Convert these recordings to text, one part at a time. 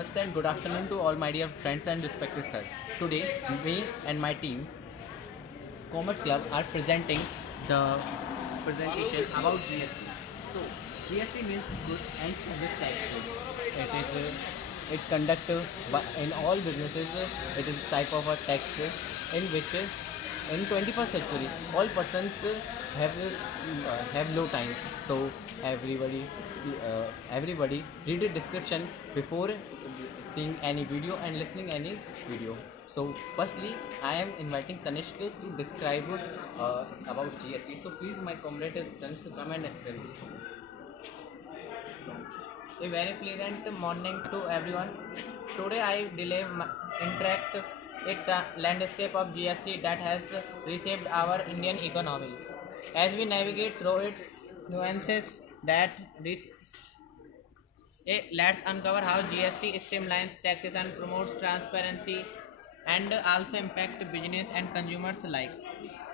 Namaste and good afternoon to all my dear friends and respected sir. Today, me and my team, Commerce Club, are presenting the presentation about GST. So, GST means Goods and Service Tax. It conduct in all businesses. It is type of a tax in which in 21st century all persons have no time. So everybody read the description before seeing any video and listening any video. So firstly, I am inviting Tanishq to describe about GST. So please, my comrade Tanishq, come and explain this. A very pleasant morning to everyone. Today I interact a landscape of GST that has reshaped our Indian economy. As we navigate through its nuances, let's uncover how GST streamlines taxes and promotes transparency and also impact business and consumers alike.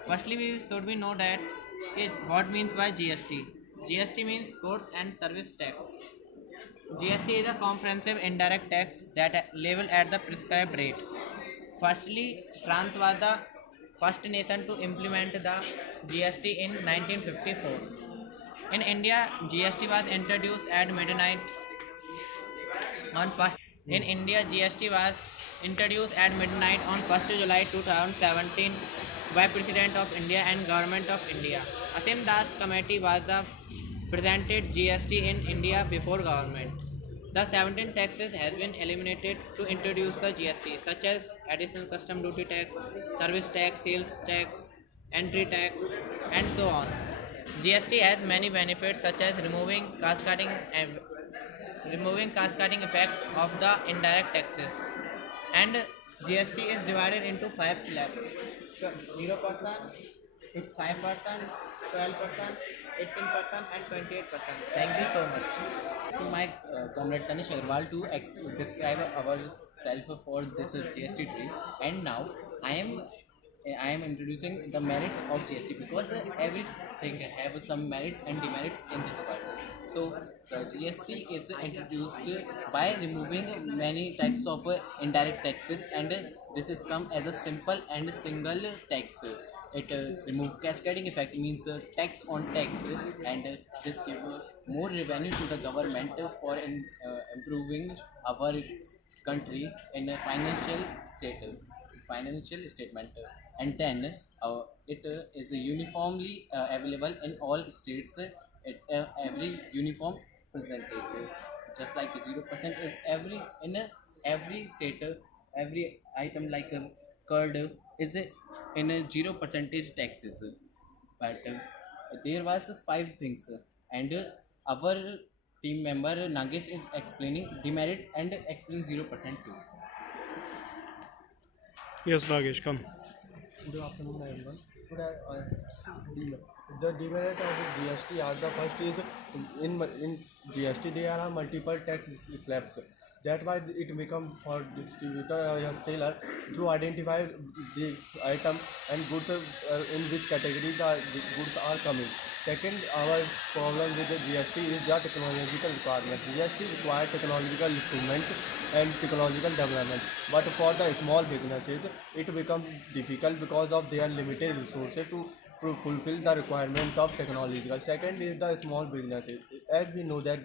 Firstly, we should know that what means by GST. GST means Goods and Service Tax. GST is a comprehensive indirect tax that level at the prescribed rate. Firstly, France was the first nation to implement the GST in 1954. In India, GST was introduced at midnight on 1st. In India, GST was introduced at midnight on 1st July 2017 by President of India and Government of India. Asim Das Committee was the presented GST in India before government. The 17 taxes has been eliminated to introduce the GST, such as additional custom duty tax, service tax, sales tax, entry tax, and so on. GST has many benefits such as removing cascading effect of the indirect taxes, and GST is divided into 5 slabs: 0%, 5%, 12%, 18%, and 28%. Thank you so much. To my comrade Naresh Agrawal to describe ourselves for this GST tree. And now I am introducing the merits of GST, because everything have some merits and demerits in this world. So the GST is introduced by removing many types of indirect taxes, and this is come as a simple and single tax. It remove cascading effect, means tax on tax, and this give more revenue to the government for improving our country in a financial statement. And then it is uniformly available in all states at every uniform percentage, just like 0% is every state. Every item like curd is in a 0 percentage taxes. But there was 5 things, and our team member Nagesh is explaining demerits and explaining 0% too. Yes, Nagesh, come. Good afternoon, everyone. Today, the demerit of GST are the first is in GST there are multiple tax slabs. That why it become for distributor or seller to identify the item and goods in which category the goods are coming. Second, our problem with the GST is the technological requirement. GST requires technological improvement and technological development. But for the small businesses, it becomes difficult because of their limited resources to fulfill the requirement of technological. Second is the small businesses. As we know that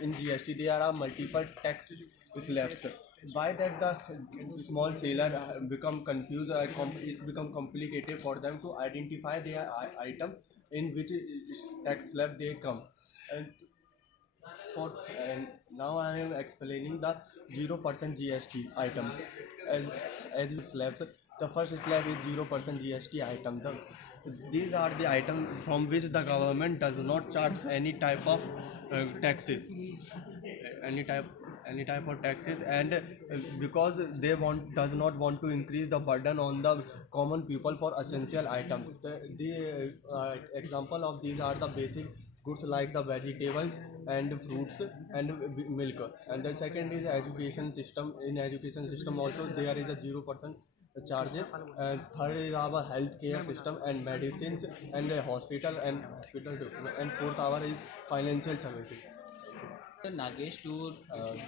in GST there are multiple tax slabs. By that the small seller become confused, it become complicated for them to identify their item in which tax slab they come. And and now I am explaining the 0% GST items. As slabs, the first slab is 0% GST item. These are the items from which the government does not charge any type of taxes, any type of taxes, and because they does not want to increase the burden on the common people for essential items. The example of these are the basic goods like the vegetables and fruits and milk. And the second is education system. In education system also there is a 0% charges. And third is our healthcare system and medicines and hospital. And fourth our is financial services. Nagesh to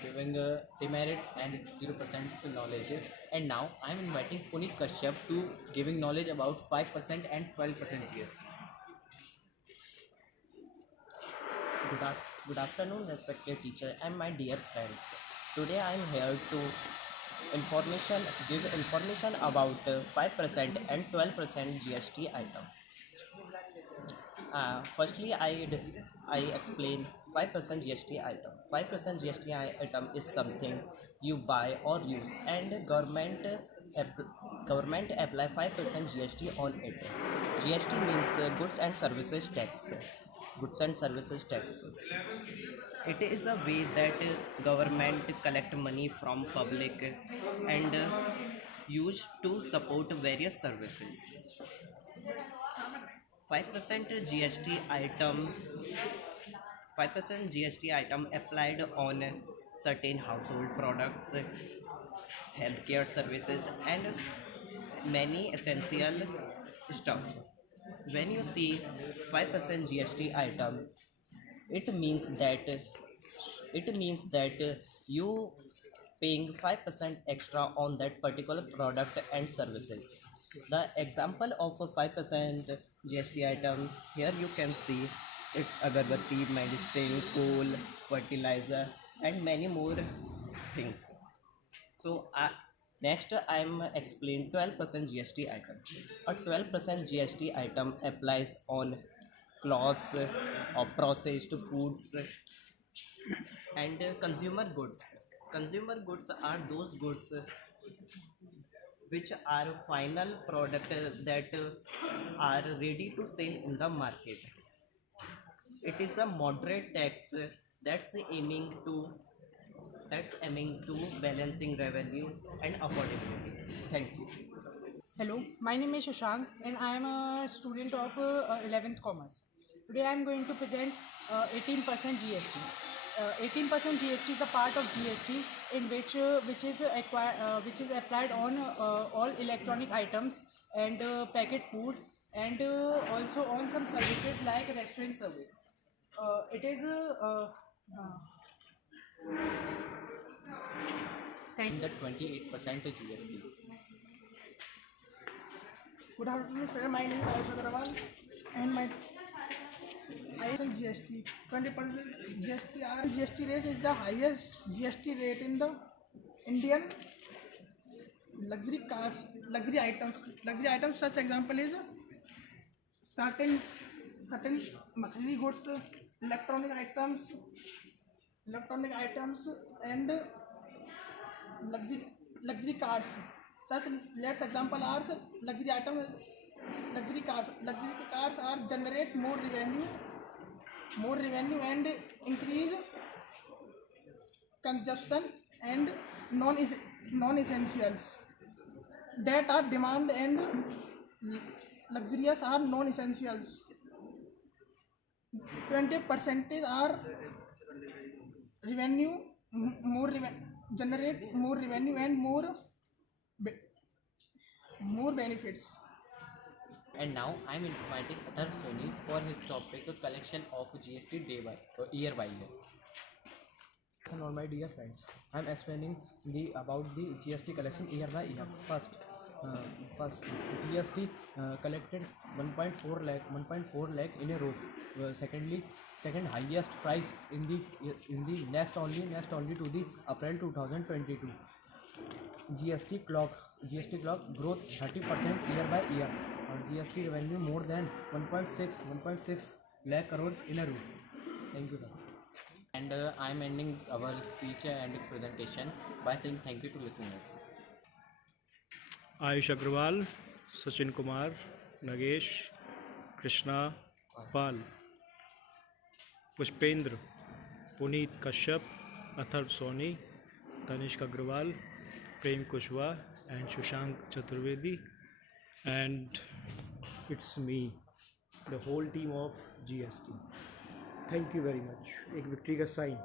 giving demerits and 0% knowledge. And now I'm inviting Puneet Kashyap to giving knowledge about 5% and 12% GST. Good afternoon, respected teacher and my dear friends. Today I am here to give information about 5% and 12% GST item. Firstly, I explain 5% GST item. 5% GST item is something you buy or use, and government apply 5% GST on it. GST means goods and services tax. Goods and services tax. It is a way that government collect money from public and use to support various services. 5% GST item 5% GST item applied on certain household products, healthcare services, and many essential stuff. When you see 5% GST item, it means that you paying 5% extra on that particular product and services. The example of a 5% GST item, here you can see it's agarbatti, medicine, coal, fertilizer, and many more things. So next I'm explain 12% GST item. A 12% GST item applies on clothes or processed foods and consumer goods. Consumer goods are those goods which are final product that are ready to sell in the market. It is a moderate tax that's aiming to balancing revenue and affordability. Thank you. Hello, my name is Shushank and I am a student of 11th Commerce. Today I am going to present 18% GST. 18% GST is a part of GST in which is applied on all electronic items and packet food and also on some services like restaurant service. It is thank The 28% GST. Good afternoon, friend. My name is Aayush Agrawal and my GST 20% GST rate is the highest GST rate in the Indian luxury cars, luxury items. Luxury items such example is certain machinery goods, electronic items and luxury cars. Such let's example are luxury items, luxury cars. Luxury cars are generate more revenue and increase consumption and non-essentials that are demand and luxurious are non-essentials. 20% are revenue, generate more revenue and more benefits. And now I'm inviting Atharv Soni for his topic a collection of GST year by year. And all my dear friends, I am explaining about the GST collection year by year. First, GST collected 1.4 lakh in a row. Second highest price in the next only to the April 2022. GST clock growth 30% year by year. Or GST revenue more than 1.6 lakh crore in a row. Thank you, sir. And I'm ending our speech and presentation by saying thank you to listeners. Aayush Agrawal, Sachin Kumar, Nagesh, Krishna Pal, Pushpendra, Puneet Kashyap, Atharv Soni, Tanishq Agrawal, Prem Kushwah, and Shushank Chaturvedi, and it's me, the whole team of GST. Thank you very much. एक victory का sign